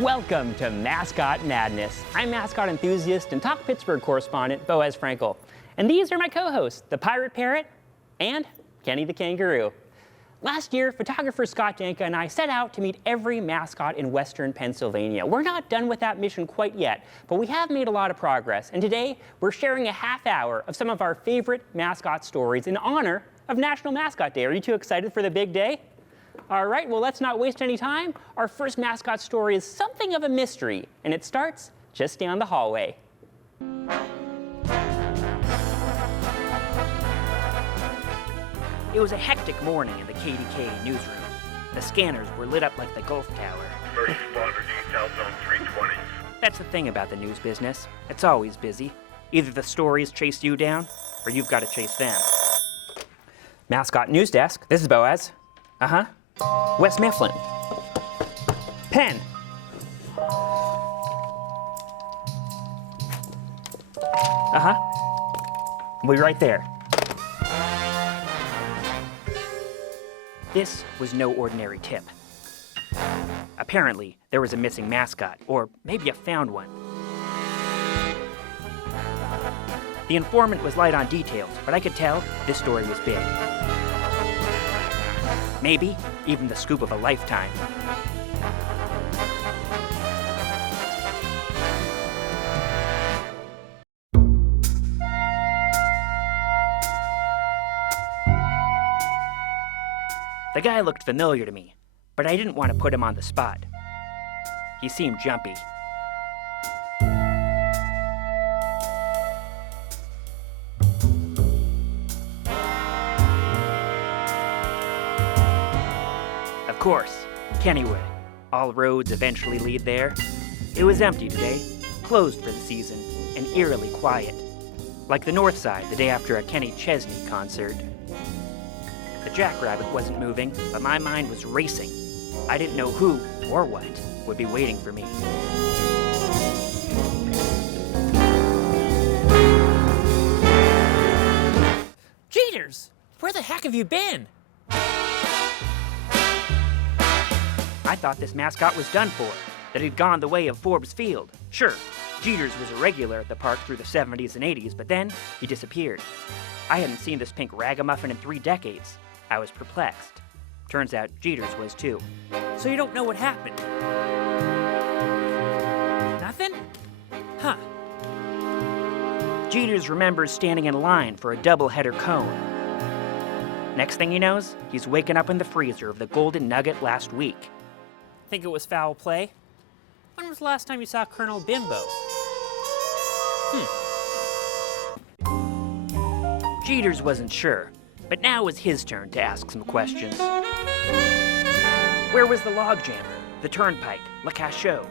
Welcome to Mascot Madness. I'm mascot enthusiast and Talk Pittsburgh correspondent Boaz Frankel. And these are my co-hosts, the Pirate Parrot and Kenny the Kangaroo. Last year, photographer Scott Danka and I set out to meet every mascot in Western Pennsylvania. We're not done with that mission quite yet, but we have made a lot of progress. And today, we're sharing a half hour of some of our favorite mascot stories in honor of National Mascot Day. Are you two excited for the big day? All right, well, let's not waste any time. Our first mascot story is something of a mystery, and it starts just down the hallway. It was a hectic morning in the KDK newsroom. The scanners were lit up like the Gulf Tower. First responder detail zone 320. That's the thing about the news business. It's always busy. Either the stories chase you down, or you've got to chase them. Mascot News Desk, this is Boaz. Wes Mifflin. Pen. We'll be right there. This was no ordinary tip. Apparently, there was a missing mascot, or maybe a found one. The informant was light on details, but I could tell this story was big. Maybe even the scoop of a lifetime. The guy looked familiar to me, but I didn't want to put him on the spot. He seemed jumpy. Of course, Kennywood. All roads eventually lead there. It was empty today, closed for the season, and eerily quiet. Like the North Side the day after a Kenny Chesney concert. The jackrabbit wasn't moving, but my mind was racing. I didn't know who, or what, would be waiting for me. Jeeters! Where the heck have you been? I thought this mascot was done for, that he'd gone the way of Forbes Field. Sure, Jeeters was a regular at the park through the 70s and 80s, but then he disappeared. I hadn't seen this pink ragamuffin in 3 decades. I was perplexed. Turns out Jeeters was too. So you don't know what happened? Nothing? Huh. Jeeters remembers standing in line for a double-header cone. Next thing he knows, he's waking up in the freezer of the Golden Nugget last week. Think it was foul play? When was the last time you saw Colonel Bimbo? Jeeters wasn't sure, but now it was his turn to ask some questions. Where was the logjammer, the turnpike, Le Cachot?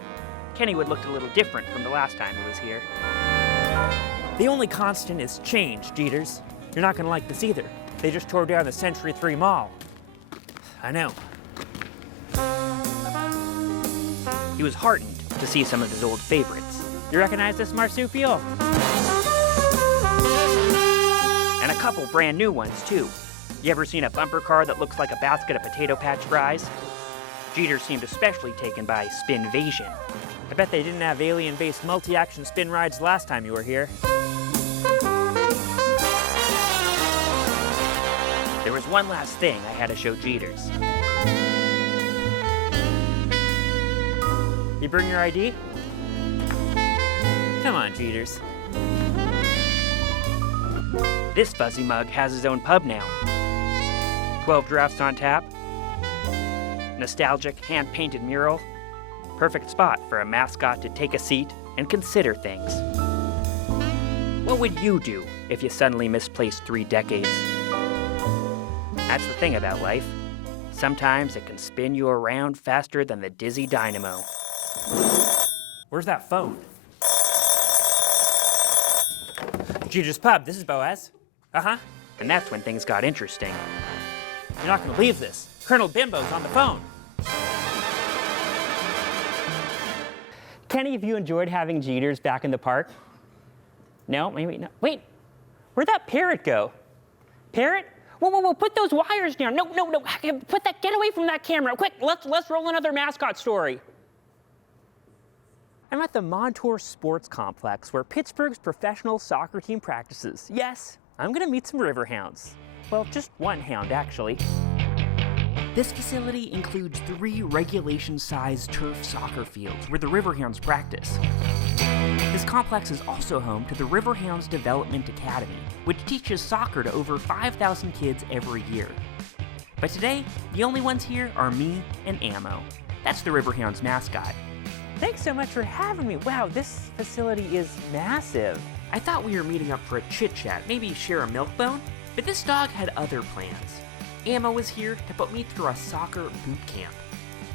Kennywood looked a little different from the last time he was here. The only constant is change, Jeeters. You're not gonna like this either. They just tore down the Century 3 Mall. I know. He was heartened to see some of his old favorites. You recognize this marsupial? And a couple brand new ones, too. You ever seen a bumper car that looks like a basket of potato patch fries? Jeter seemed especially taken by Spinvasion. I bet they didn't have alien-based multi-action spin rides last time you were here. There was one last thing I had to show Jeters. You bring your ID? Come on, Jeters. This fuzzy mug has his own pub now. 12 drafts on tap. Nostalgic, hand-painted mural. Perfect spot for a mascot to take a seat and consider things. What would you do if you suddenly misplaced 3 decades? That's the thing about life. Sometimes it can spin you around faster than the dizzy dynamo. Where's that phone? Jeter's Pub, this is Boaz. And that's when things got interesting. You're not gonna believe this. Colonel Bimbo's on the phone. Kenny, have you enjoyed having Jeters back in the park? No, maybe not. Wait, where'd that parrot go? Parrot? Whoa, put those wires down. No. Put that, get away from that camera. Quick, let's roll another mascot story. I'm at the Montour Sports Complex where Pittsburgh's professional soccer team practices. Yes, I'm gonna meet some Riverhounds. Well, just one hound, actually. This facility includes 3 regulation-sized turf soccer fields where the Riverhounds practice. This complex is also home to the Riverhounds Development Academy, which teaches soccer to over 5,000 kids every year. But today, the only ones here are me and Ammo. That's the Riverhounds mascot. Thanks so much for having me. Wow, this facility is massive. I thought we were meeting up for a chit-chat, maybe share a milk bone, but this dog had other plans. Ammo was here to put me through a soccer boot camp.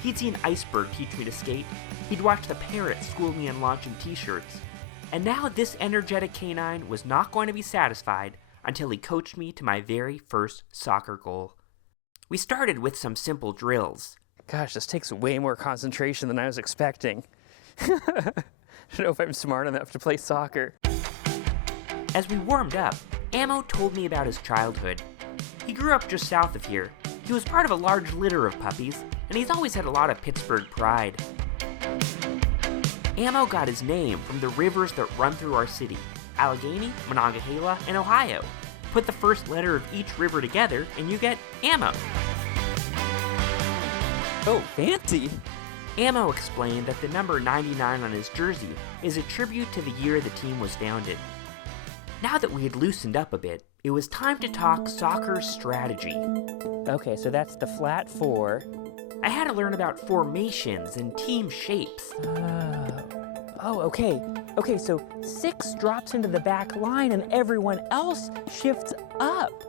He'd seen Iceberg teach me to skate, he'd watched the Parrot school me in launching t-shirts, and now this energetic canine was not going to be satisfied until he coached me to my very first soccer goal. We started with some simple drills. Gosh, this takes way more concentration than I was expecting. I don't know if I'm smart enough to play soccer. As we warmed up, Ammo told me about his childhood. He grew up just south of here. He was part of a large litter of puppies, and he's always had a lot of Pittsburgh pride. Ammo got his name from the rivers that run through our city, Allegheny, Monongahela, and Ohio. Put the first letter of each river together, and you get Ammo. Oh, fancy! Ammo explained that the number 99 on his jersey is a tribute to the year the team was founded. Now that we had loosened up a bit, it was time to talk soccer strategy. Okay, so that's the flat 4. I had to learn about formations and team shapes. Okay. Okay, so 6 drops into the back line and everyone else shifts up.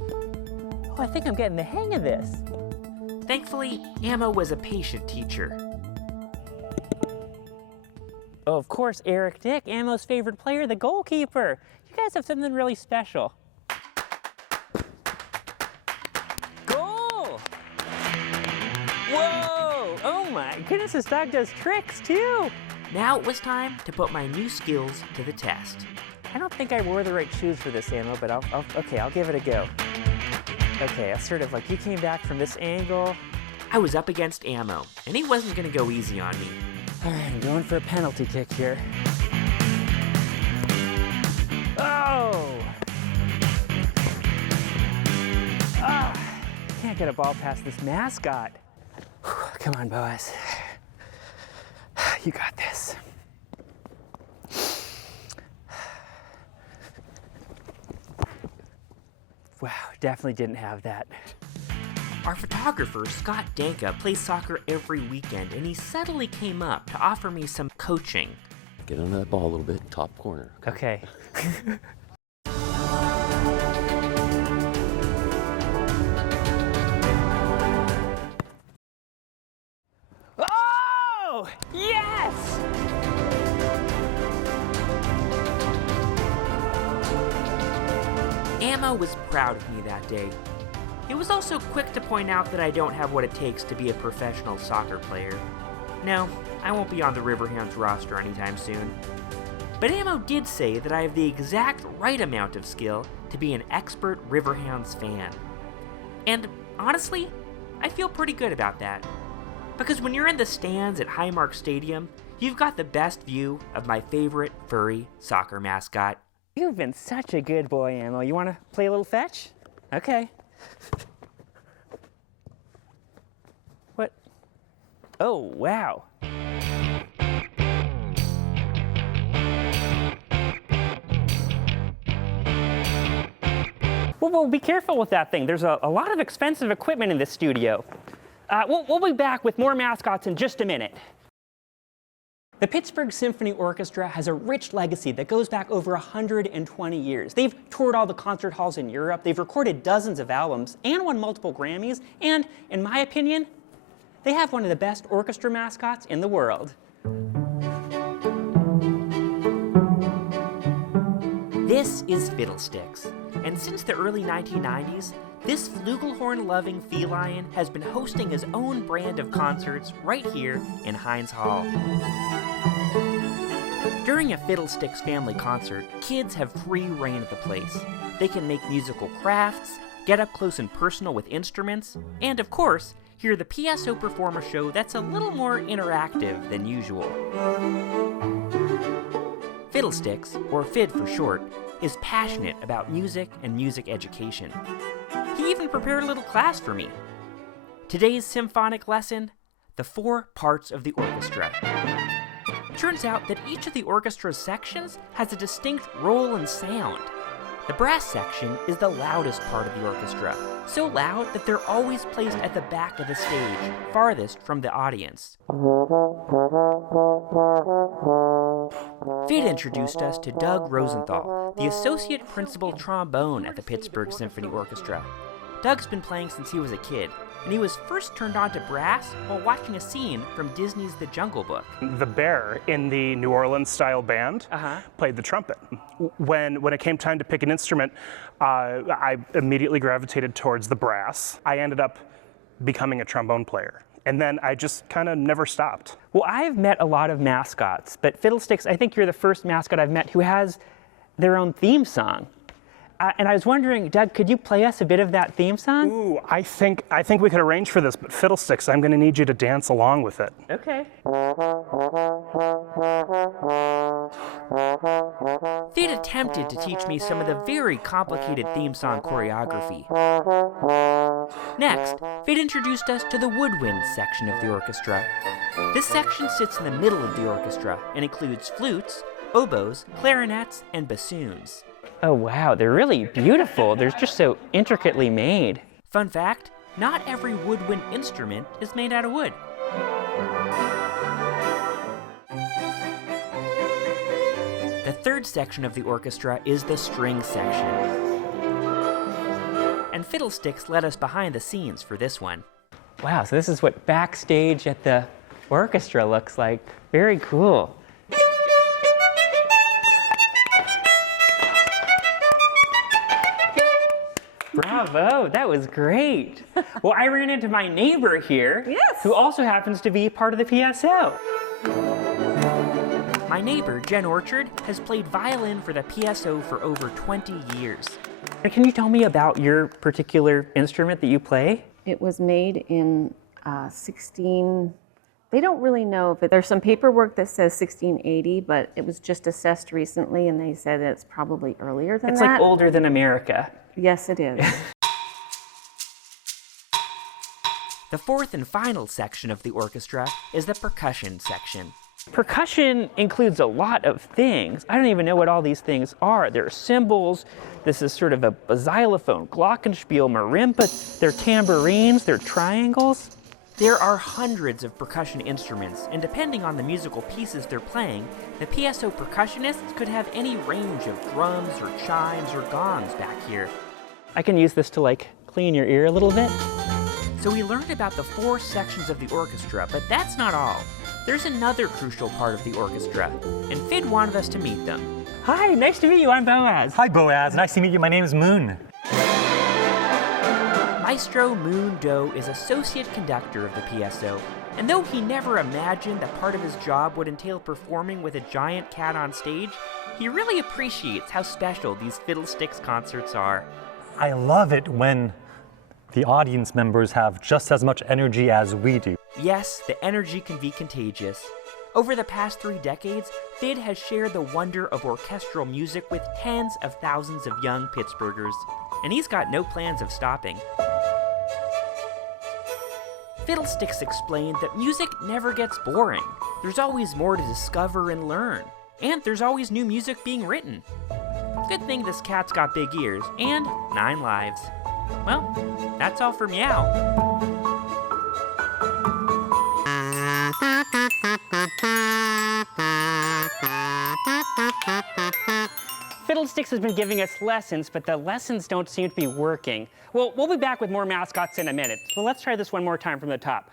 Oh, I think I'm getting the hang of this. Thankfully, Ammo was a patient teacher. Oh, of course, Eric Dick, Ammo's favorite player, the goalkeeper. You guys have something really special. Goal! Whoa! Oh my goodness, this dog does tricks too! Now it was time to put my new skills to the test. I don't think I wore the right shoes for this, Ammo, but I'll give it a go. Okay, I sort of like, you came back from this angle. I was up against Ammo, and he wasn't gonna go easy on me. All right, I'm going for a penalty kick here. Oh! Can't get a ball past this mascot. Come on, Boaz. You got this. Wow, definitely didn't have that. Our photographer, Scott Danka, plays soccer every weekend, and he subtly came up to offer me some coaching. Get on that ball a little bit, top corner. Okay. Oh! Yes! Ammo was proud of me that day. He was also quick to point out that I don't have what it takes to be a professional soccer player. No, I won't be on the Riverhounds roster anytime soon. But Ammo did say that I have the exact right amount of skill to be an expert Riverhounds fan. And honestly, I feel pretty good about that. Because when you're in the stands at Highmark Stadium, you've got the best view of my favorite furry soccer mascot. You've been such a good boy, Ammo. You want to play a little fetch? Okay. What? Oh, wow. Well, be careful with that thing. There's a lot of expensive equipment in this studio. We'll be back with more mascots in just a minute. The Pittsburgh Symphony Orchestra has a rich legacy that goes back over 120 years. They've toured all the concert halls in Europe, they've recorded dozens of albums, and won multiple Grammys, and, in my opinion, they have one of the best orchestra mascots in the world. This is Fiddlesticks, and since the early 1990s, this flugelhorn-loving feline has been hosting his own brand of concerts right here in Heinz Hall. During a Fiddlesticks family concert, kids have free reign of the place. They can make musical crafts, get up close and personal with instruments, and of course, hear the PSO perform a show that's a little more interactive than usual. Fiddlesticks, or FID for short, is passionate about music and music education. He even prepared a little class for me. Today's symphonic lesson, the 4 parts of the orchestra. Turns out that each of the orchestra's sections has a distinct role and sound. The brass section is the loudest part of the orchestra, so loud that they're always placed at the back of the stage, farthest from the audience. FID introduced us to Doug Rosenthal, the associate principal trombone at the Pittsburgh Symphony Orchestra. Doug's been playing since he was a kid, and he was first turned on to brass while watching a scene from Disney's The Jungle Book. The bear in the New Orleans-style band played the trumpet. When it came time to pick an instrument, I immediately gravitated towards the brass. I ended up becoming a trombone player. And then I just kind of never stopped. Well, I've met a lot of mascots, but Fiddlesticks, I think you're the first mascot I've met who has their own theme song. And I was wondering, Doug, could you play us a bit of that theme song? Ooh, I think we could arrange for this, but Fiddlesticks, I'm going to need you to dance along with it. Okay. FID attempted to teach me some of the very complicated theme song choreography. Next, FID introduced us to the woodwind section of the orchestra. This section sits in the middle of the orchestra and includes flutes, oboes, clarinets, and bassoons. Oh, wow, they're really beautiful. They're just so intricately made. Fun fact, not every woodwind instrument is made out of wood. The third section of the orchestra is the string section. And Fiddlesticks led us behind the scenes for this one. Wow, so this is what backstage at the orchestra looks like. Very cool. Bravo, that was great. Well, I ran into my neighbor here, who also happens to be part of the PSO. My neighbor, Jen Orchard, has played violin for the PSO for over 20 years. Can you tell me about your particular instrument that you play? It was made in they don't really know if there's some paperwork that says 1680, but it was just assessed recently and they said it's probably earlier than that. It's like older than America. Yes, it is. The fourth and final section of the orchestra is the percussion section. Percussion includes a lot of things. I don't even know what all these things are. There are cymbals. This is sort of a xylophone, glockenspiel, marimba. They're tambourines. They're triangles. There are hundreds of percussion instruments, and depending on the musical pieces they're playing, the PSO percussionists could have any range of drums or chimes or gongs back here. I can use this to, like, clean your ear a little bit. So we learned about the 4 sections of the orchestra, but that's not all. There's another crucial part of the orchestra, and FID wanted us to meet them. Hi, nice to meet you. I'm Boaz. Hi, Boaz. Nice to meet you. My name is Moon. Maestro Moon Doe is associate conductor of the PSO, and though he never imagined that part of his job would entail performing with a giant cat on stage, he really appreciates how special these Fiddlesticks concerts are. I love it when the audience members have just as much energy as we do. Yes, the energy can be contagious. Over the past 3 decades, FID has shared the wonder of orchestral music with tens of thousands of young Pittsburghers, and he's got no plans of stopping. Fiddlesticks explained that music never gets boring. There's always more to discover and learn, and there's always new music being written. Good thing this cat's got big ears and 9 lives. Well, that's all for meow. Fiddlesticks has been giving us lessons, but the lessons don't seem to be working. Well, we'll be back with more mascots in a minute. So let's try this one more time from the top.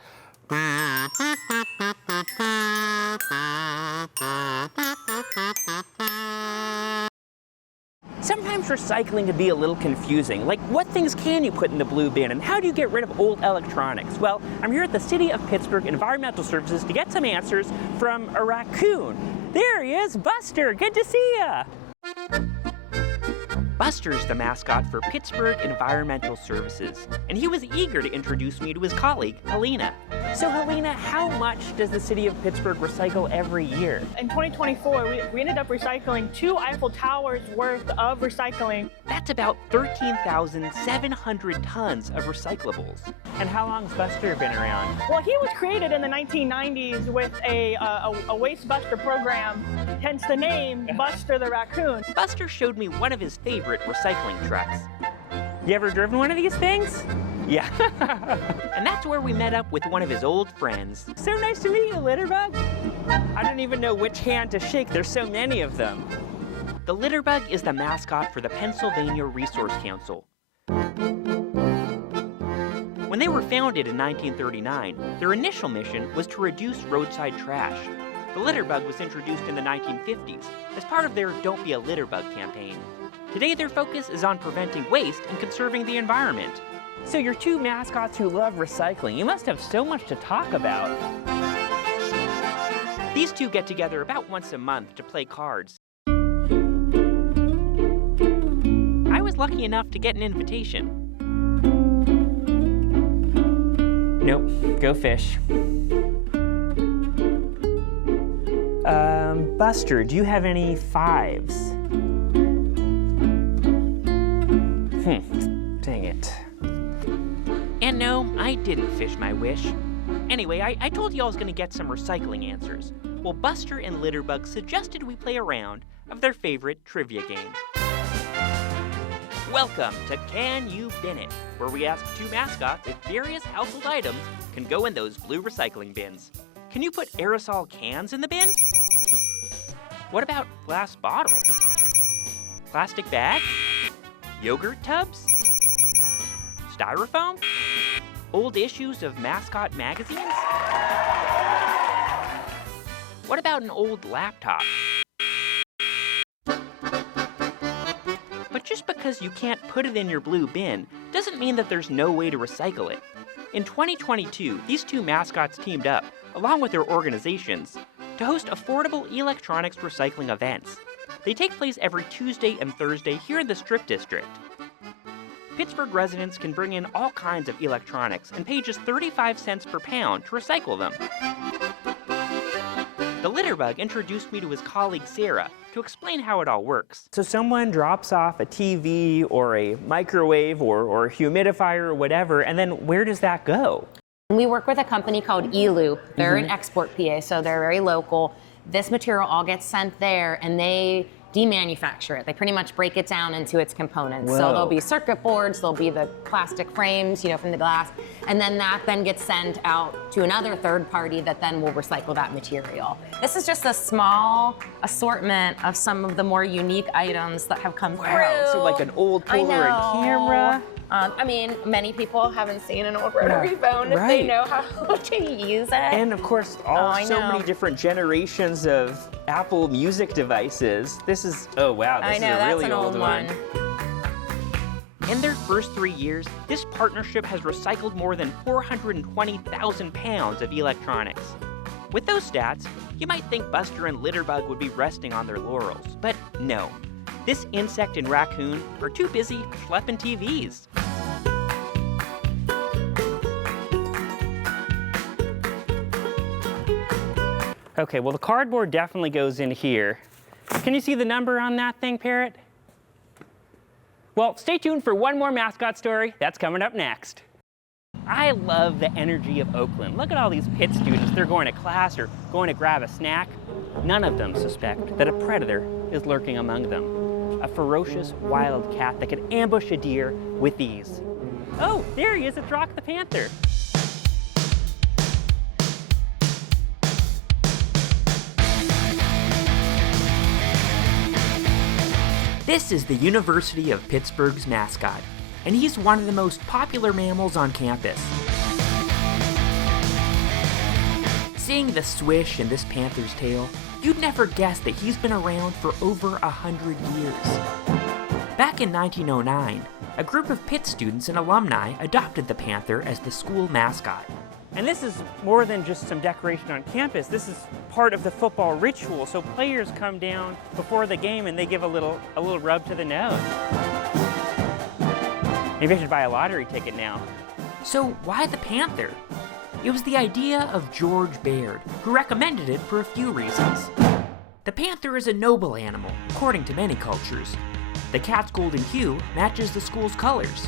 Sometimes recycling can be a little confusing. Like, what things can you put in the blue bin, and how do you get rid of old electronics? Well, I'm here at the City of Pittsburgh Environmental Services to get some answers from a raccoon. There he is, Buster. Good to see ya. Buster's the mascot for Pittsburgh Environmental Services, and he was eager to introduce me to his colleague, Helena. So Helena, how much does the city of Pittsburgh recycle every year? In 2024, we ended up recycling 2 Eiffel Towers worth of recycling. That's about 13,700 tons of recyclables. And how long's Buster been around? Well, he was created in the 1990s with a Waste Buster program, hence the name Buster the Raccoon. Buster showed me one of his favorite recycling trucks. You ever driven one of these things? Yeah. And that's where we met up with one of his old friends. So nice to meet you, Litterbug. I don't even know which hand to shake. There's so many of them. The Litterbug is the mascot for the Pennsylvania Resource Council. When they were founded in 1939, their initial mission was to reduce roadside trash. The Litterbug was introduced in the 1950s as part of their Don't Be a Litterbug campaign. Today, their focus is on preventing waste and conserving the environment. So you're 2 mascots who love recycling. You must have so much to talk about. These 2 get together about once a month to play cards. I was lucky enough to get an invitation. Nope, go fish. Buster, do you have any 5s? Dang it. And no, I didn't fish my wish. Anyway, I told you I was going to get some recycling answers. Well, Buster and Litterbug suggested we play a round of their favorite trivia games. Welcome to Can You Bin It, where we ask 2 mascots if various household items can go in those blue recycling bins. Can you put aerosol cans in the bin? What about glass bottles? Plastic bags? Yogurt tubs? Styrofoam? Old issues of Mascot magazines? What about an old laptop? But just because you can't put it in your blue bin doesn't mean that there's no way to recycle it. In 2022, these 2 mascots teamed up, along with their organizations, to host affordable electronics recycling events. They take place every Tuesday and Thursday here in the Strip District. Pittsburgh residents can bring in all kinds of electronics and pay just 35 cents per pound to recycle them. The Litterbug introduced me to his colleague Sarah to explain how it all works. So someone drops off a TV or a microwave or a humidifier or whatever, and then where does that go? We work with a company called eLoop. They're an export PA, so they're very local. This material all gets sent there, and they demanufacture it. They pretty much break it down into its components. Whoa. So there'll be circuit boards, there'll be the plastic frames, from the glass, and then that then gets sent out to another third party that then will recycle that material. This is just a small assortment of some of the more unique items that have come through. So like an old Polaroid camera. Many people haven't seen an old rotary phone if they know how to use it. And of course, so many different generations of Apple Music devices. This is, oh wow, this is a really old one. In their first 3 years, this partnership has recycled more than 420,000 pounds of electronics. With those stats, you might think Buster and Litterbug would be resting on their laurels, but no. This insect and raccoon are too busy schlepping TVs. Okay, well the cardboard definitely goes in here. Can you see the number on that thing, Parrot? Well, stay tuned for one more mascot story. That's coming up next. I love the energy of Oakland. Look at all these Pitt students. They're going to class or going to grab a snack. None of them suspect that a predator is lurking among them. A ferocious wild cat that could ambush a deer with ease. Oh, there he is, it's Rock the Panther. This is the University of Pittsburgh's mascot, and he's one of the most popular mammals on campus. Seeing the swish in this panther's tail, you'd never guess that he's been around for over 100 years. Back in 1909, a group of Pitt students and alumni adopted the panther as the school mascot. And this is more than just some decoration on campus. This is part of the football ritual. So players come down before the game and they give a little rub to the nose. Maybe I should buy a lottery ticket now. So why the Panther? It was the idea of George Baird, who recommended it for a few reasons. The panther is a noble animal, according to many cultures. The cat's golden hue matches the school's colors.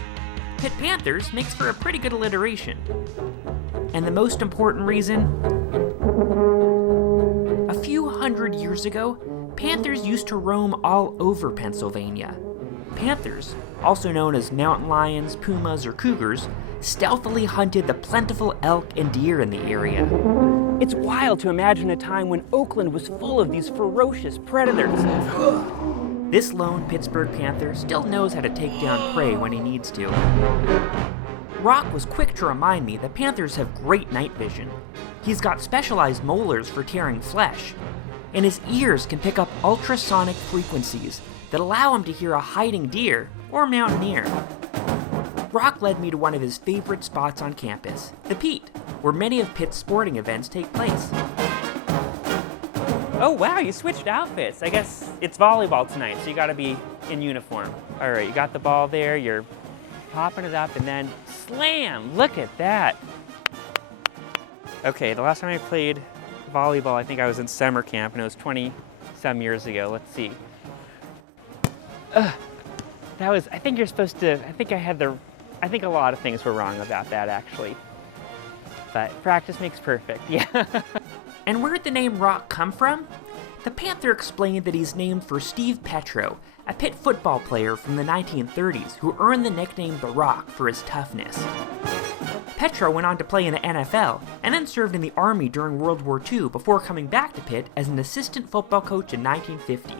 Pitt Panthers makes for a pretty good alliteration. And the most important reason? A few hundred years ago, panthers used to roam all over Pennsylvania. Panthers, also known as mountain lions, pumas, or cougars, stealthily hunted the plentiful elk and deer in the area. It's wild to imagine a time when Oakland was full of these ferocious predators. This lone Pittsburgh Panther still knows how to take down prey when he needs to. Rock was quick to remind me that panthers have great night vision. He's got specialized molars for tearing flesh, and his ears can pick up ultrasonic frequencies that allow him to hear a hiding deer or mountaineer. Rock led me to one of his favorite spots on campus, the Pete, where many of Pitt's sporting events take place. Oh wow, you switched outfits. I guess it's volleyball tonight, so you gotta be in uniform. All right, you got the ball there, you're popping it up, and then slam! Look at that. Okay, the last time I played volleyball, I think I was in summer camp, and it was 20-some years ago. Let's see. That was, I think you're supposed to, I think a lot of things were wrong about that, actually. But practice makes perfect, yeah. And where'd the name Rock come from? The Panther explained that he's named for Steve Petro, a Pitt football player from the 1930s who earned the nickname The Rock for his toughness. Petro went on to play in the NFL and then served in the Army during World War II before coming back to Pitt as an assistant football coach in 1950.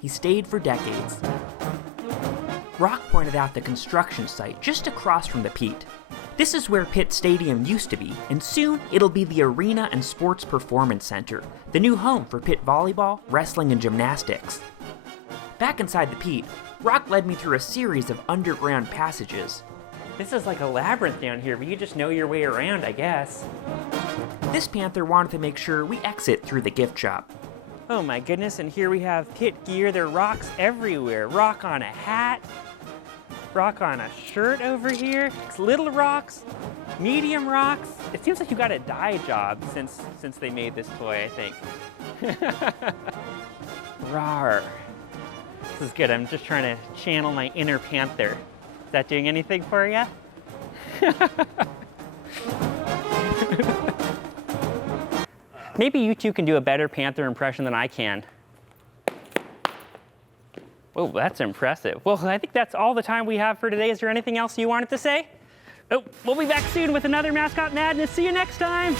He stayed for decades. Rock pointed out the construction site just across from the Pete. This is where Pitt Stadium used to be, and soon it'll be the Arena and Sports Performance Center, the new home for Pitt volleyball, wrestling, and gymnastics. Back inside the Pete, Rock led me through a series of underground passages. This is like a labyrinth down here, but you just know your way around, I guess. This Panther wanted to make sure we exit through the gift shop. Oh my goodness, and here we have Pitt gear. There are rocks everywhere. Rock on a hat, rock on a shirt over here. It's little rocks, medium rocks. It seems like you got a dye job since they made this toy, I think. Rawr. This is good. I'm just trying to channel my inner Panther. Is that doing anything for you? Maybe you two can do a better Panther impression than I can. Oh, that's impressive. Well, I think that's all the time we have for today. Is there anything else you wanted to say? Oh, we'll be back soon with another Mascot Madness. See you next time.